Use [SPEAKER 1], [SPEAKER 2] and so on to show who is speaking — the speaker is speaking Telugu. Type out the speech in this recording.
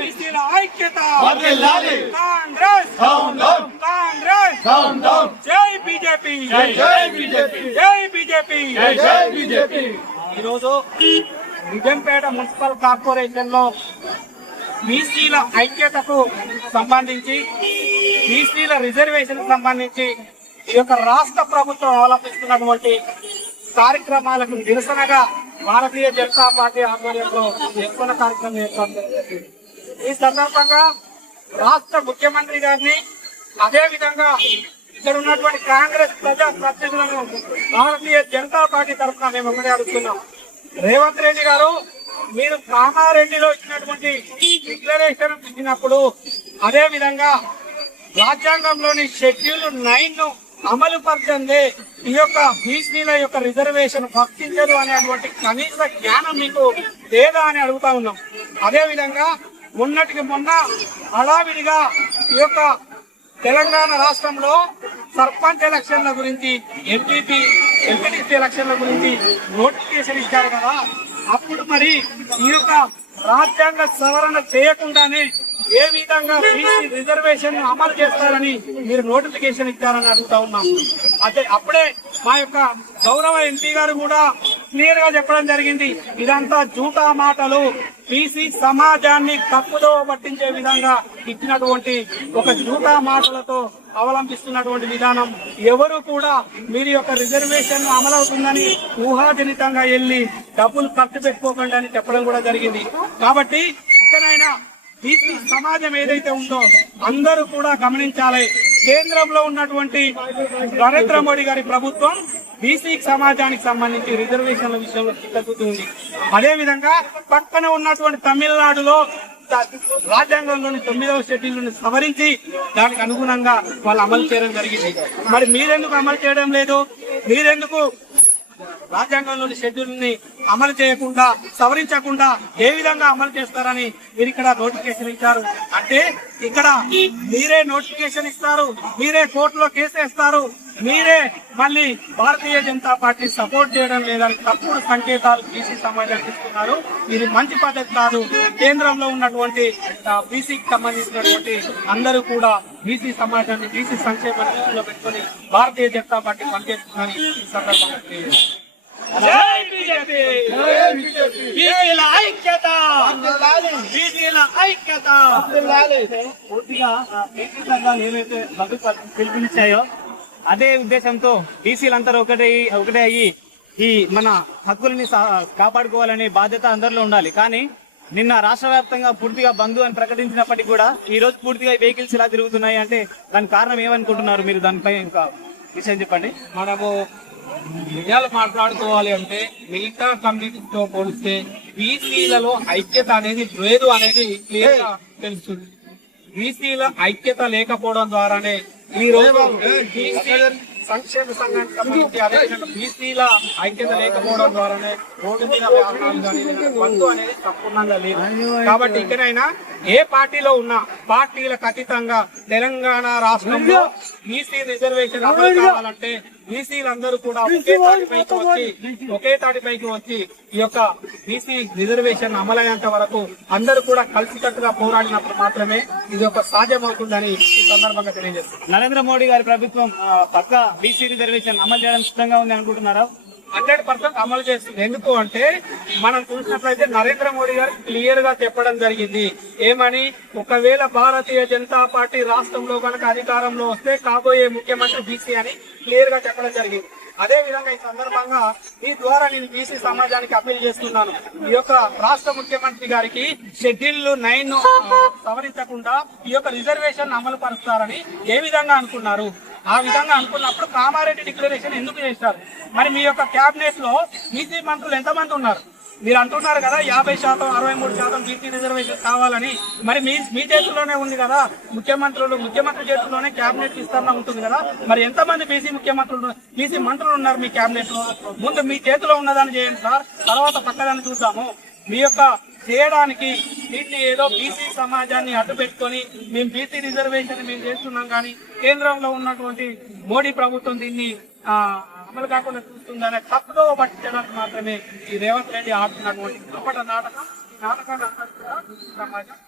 [SPEAKER 1] బీసీల ఐక్యత. కాంగ్రెస్! కాంగ్రెస్! జై బీజేపీ!
[SPEAKER 2] జై జై బీజేపీ!
[SPEAKER 1] జై బీజేపీ!
[SPEAKER 2] జై జై బీజేపీ!
[SPEAKER 1] ఈరోజు నిజంపేట మున్సిపల్ కార్పొరేషన్లో బీసీల ఐక్యతకు సంబంధించి బీసీల రిజర్వేషన్ సంబంధించి ఈ యొక్క రాష్ట్ర ప్రభుత్వం అవలంబిస్తున్నటువంటి కార్యక్రమాలకు నిరసనగా భారతీయ జనతా పార్టీ ఆధ్వర్యంలో నిరసన కార్యక్రమం ఏర్పాటు ఈ సందర్భంగా రాష్ట్ర ముఖ్యమంత్రి గారిని అదే విధంగా ఇక్కడ ఉన్నటువంటి కాంగ్రెస్ ప్రజా ప్రతినిధులను భారతీయ జనతా పార్టీ తరఫున మేము ఒకటి అడుగుతున్నాం. రేవంత్ రెడ్డి గారు మీరు కామారెడ్డిలో ఇచ్చినటువంటి డిక్లరేషన్ ఇచ్చినప్పుడు అదే విధంగా రాజ్యాంగంలోని షెడ్యూల్ నైన్ను అమలు పరచండి ఈ యొక్క బీసీల యొక్క రిజర్వేషన్ భక్తించదు అనేటువంటి కనీస జ్ఞానం మీకు లేదా అని అడుగుతా ఉన్నాం. అదే విధంగా మొన్నటికి మొన్న హడావిడిగా ఈ యొక్క తెలంగాణ రాష్ట్రంలో సర్పంచ్ ఎలక్షన్ల గురించి ఎంపీపీ ఎంపీటీసీ ఎలక్షన్ల గురించి నోటిఫికేషన్ ఇచ్చారు కదా. అప్పుడు మరి ఈ యొక్క రాజ్యాంగ సవరణ చేయకుండానే ఏ విధంగా బీసీ రిజర్వేషన్ అమలు చేస్తారని మీరు నోటిఫికేషన్ ఇచ్చారని అడుగుతా ఉన్నాం. అదే అప్పుడే మా యొక్క గౌరవ ఎంపీ గారు కూడా క్లియర్గా చెప్పడం జరిగింది. ఇదంతా జూటా మాటలు. బీసీ సమాజాన్ని తప్పుదో పట్టించే విధంగా ఇచ్చినటువంటి ఒక జూటా మాటలతో అవలంబిస్తున్నటువంటి విధానం ఎవరు కూడా మీరు యొక్క రిజర్వేషన్ అమలవుతుందని ఊహాజనితంగా వెళ్ళి డబ్బులు ఖర్చు పెట్టుకోకండి అని చెప్పడం కూడా జరిగింది. కాబట్టి ఇకనైనా బీసీ సమాజం ఏదైతే ఉందో అందరూ కూడా గమనించాలి. కేంద్రంలో ఉన్నటువంటి నరేంద్ర మోడీ గారి ప్రభుత్వం బీసీ సమాజానికి సంబంధించి రిజర్వేషన్ల విషయంలో చిత్తగుతుంది అదే పక్కన ఉన్నటువంటి తమిళనాడులో రాజ్యాంగంలోని తొమ్మిదవ షెడ్యూల్ సవరించి దానికి అనుగుణంగా వాళ్ళు అమలు చేయడం జరిగింది. మరి మీరెందుకు అమలు చేయడం లేదు? మీరెందుకు రాజ్యాంగంలోని షెడ్యూల్ని అమలు చేయకుండా సవరించకుండా ఏ విధంగా అమలు చేస్తారని మీరు ఇక్కడ నోటిఫికేషన్ ఇచ్చారు. అంటే ఇక్కడ మీరే నోటిఫికేషన్ ఇస్తారు మీరే కోర్టులో కేసు వేస్తారు మీరే మళ్ళీ భారతీయ జనతా పార్టీ సపోర్ట్ చేయడం లేదని తప్పుడు సంకేతాలు బీసీ సమాజానికి ఇస్తున్నారు. ఇది మంచి పద్ధతి కాదు. కేంద్రంలో ఉన్నటువంటి బీసీకి సంబంధించినటువంటి అందరూ కూడా బీసీ సమాజాన్ని బీసీ సంక్షేమ దృష్టిలో పెట్టుకొని భారతీయ జనతా పార్టీ పనిచేస్తుందని ఈ సందర్భంగా జై బీజేపీ
[SPEAKER 2] జై బీజేపీ
[SPEAKER 1] బీసీల ఐక్యత
[SPEAKER 2] వర్ధిల్లాలి.
[SPEAKER 1] బీసీల ఐక్యత
[SPEAKER 2] వర్ధిల్లాలి.
[SPEAKER 1] పూర్తిగా ఆ, బీసీ సంఘాలు ఏవైతే ప్రభుత్వం పిలుపునిచ్చాయో అదే ఉద్దేశంతో బీసీలందరూ ఒకటే ఒకటే అయ్యి ఈ మన హక్కుల్ని కాపాడుకోవాలనే బాధ్యత అందరిలో ఉండాలి కానీ నిన్న రాష్ట్ర వ్యాప్తంగా పూర్తిగా బంద్ అని ప్రకటించినప్పటికీ కూడా ఈ రోజు పూర్తిగా వెహికల్స్ ఇలా తిరుగుతున్నాయి అంటే దానికి కారణం ఏమనుకుంటున్నారు మీరు దానిపై ఇంకా విషయం చెప్పండి
[SPEAKER 3] మనము నిజాలు మాట్లాడుకోవాలి అంటే మిగతా కమ్యూనిటీతో పోలిస్తే బీసీలలో ఐక్యత అనేది లేదు అనేది క్లియర్ తెలుస్తుంది. బీసీల ఐక్యత లేకపోవడం ద్వారానే ఈ రోజు బీసీ సంక్షేమ అదేవిధంగా బీసీల ఐక్యత లేకపోవడం ద్వారానే రోడ్డు మీద వాహనాలు అనేది సంపూర్ణంగా లేదు. కాబట్టి ఇకనైనా ఏ పార్టీలో ఉన్నా పార్టీలకు అతీతంగా తెలంగాణ రాష్ట్రంలో బీసీ రిజర్వేషన్ అమలు కావాలంటే బీసీలందరూ కూడా ఒకే తాటిపైకి వచ్చి ఒకే తాటిపైకి వచ్చి ఈ యొక్క బీసీ రిజర్వేషన్ అమలయ్యేంత వరకు అందరూ కూడా కలిసికట్టుగా పోరాడినప్పుడు మాత్రమే ఇది ఒక సాధ్యమవుతుందని ఈ సందర్భంగా తెలియజేస్తుంది
[SPEAKER 1] నరేంద్ర మోడీ గారి ప్రభుత్వం పక్క బీసీ రిజర్వేషన్ అమలు చేయడం సిద్ధంగా ఉంది అనుకుంటున్నారా?
[SPEAKER 3] హండ్రెడ్ పర్సెంట్ అమలు చేస్తుంది. ఎందుకు అంటే మనం చూసినట్లయితే నరేంద్ర మోడీ గారు క్లియర్గా చెప్పడం జరిగింది. ఏమని? ఒకవేళ భారతీయ జనతా పార్టీ రాష్ట్రంలో కనుక అధికారంలో వస్తే కాబోయే ముఖ్యమంత్రి బీసీ అని క్లియర్గా చెప్పడం జరిగింది. అదే విధంగా ఈ సందర్భంగా ఈ ద్వారా నేను బీసీ సమాజానికి అప్పీల్ చేస్తున్నాను. ఈ యొక్క రాష్ట్ర ముఖ్యమంత్రి గారికి షెడ్యూల్ నైన్ సవరించకుండా ఈ యొక్క రిజర్వేషన్ అమలు పరుస్తారని ఏ విధంగా అనుకున్నారు? ఆ విధంగా అనుకున్నప్పుడు కామారెడ్డి డిక్లరేషన్ ఎందుకు చేస్తారు? మరి మీ యొక్క క్యాబినెట్లో బీసీ మంత్రులు ఎంతమంది ఉన్నారు? మీరు అంటున్నారు కదా యాభై శాతం అరవై మూడు శాతం బీసీ రిజర్వేషన్ కావాలని. మరి మీ మీ చేతుల్లోనే ఉంది కదా ముఖ్యమంత్రులు ముఖ్యమంత్రి చేతుల్లోనే క్యాబినెట్ విస్తరణ ఉంటుంది కదా. మరి ఎంతమంది బీసీ ముఖ్యమంత్రులు బీసీ మంత్రులు ఉన్నారు మీ క్యాబినెట్లో ముందు మీ చేతిలో ఉన్నదాన్ని చేయండి సార్ తర్వాత పక్కదాన్ని చూద్దాము. మీ యొక్క చేయడానికి దీన్ని ఏదో బీసీ సమాజాన్ని అడ్డు పెట్టుకొని మేము బీసీ రిజర్వేషన్ మేము చేస్తున్నాం కానీ కేంద్రంలో ఉన్నటువంటి మోడీ ప్రభుత్వం దీన్ని ఆ, అమలు కాకుండా చూస్తుందనే తప్పుదో పట్టించడానికి మాత్రమే ఈ రేవంత్ రెడ్డి ఆడుతున్నటువంటి కపట నాటకం నాటకాన్ని
[SPEAKER 1] సమాజం